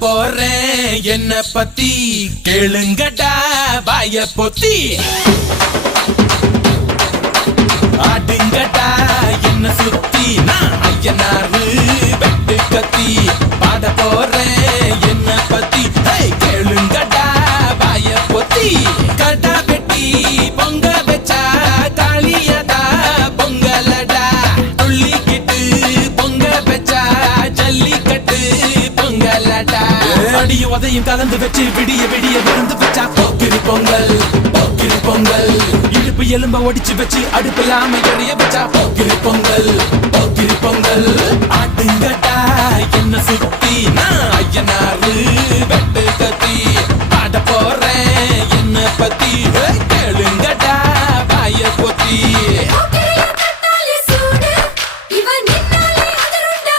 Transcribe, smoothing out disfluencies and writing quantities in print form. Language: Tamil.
போறேன் என்ன பத்தி கேளுங்கடா வாய பொத்தி ஆடுங்கடா என்ன சுத்தி நான் ஐயனாரு வெட்டு கத்தி பாட போறேன் என்ன பத்தி கேளுங்கடா வாய பொத்தி கடா வெட்டி பொங்க வச்சா காளியதா பொங்கலடா துள்ளிக்கிட்டு பொங்க வச்சா ஜல்லிக்கட்டு பொங்கலடா அடியும் உதையும் கலந்து வச்சு விடிய விடிய விருந்து வச்சா போக்கிரி பொங்கல் போக்கிரி பொங்கல் இடுப்பு எலும்ப ஒடிச்சு வச்சு அடுப்பில்லாம எறிய வச்சா போக்கிரி பொங்கல் போக்கிரி பொங்கல் ஆட்டு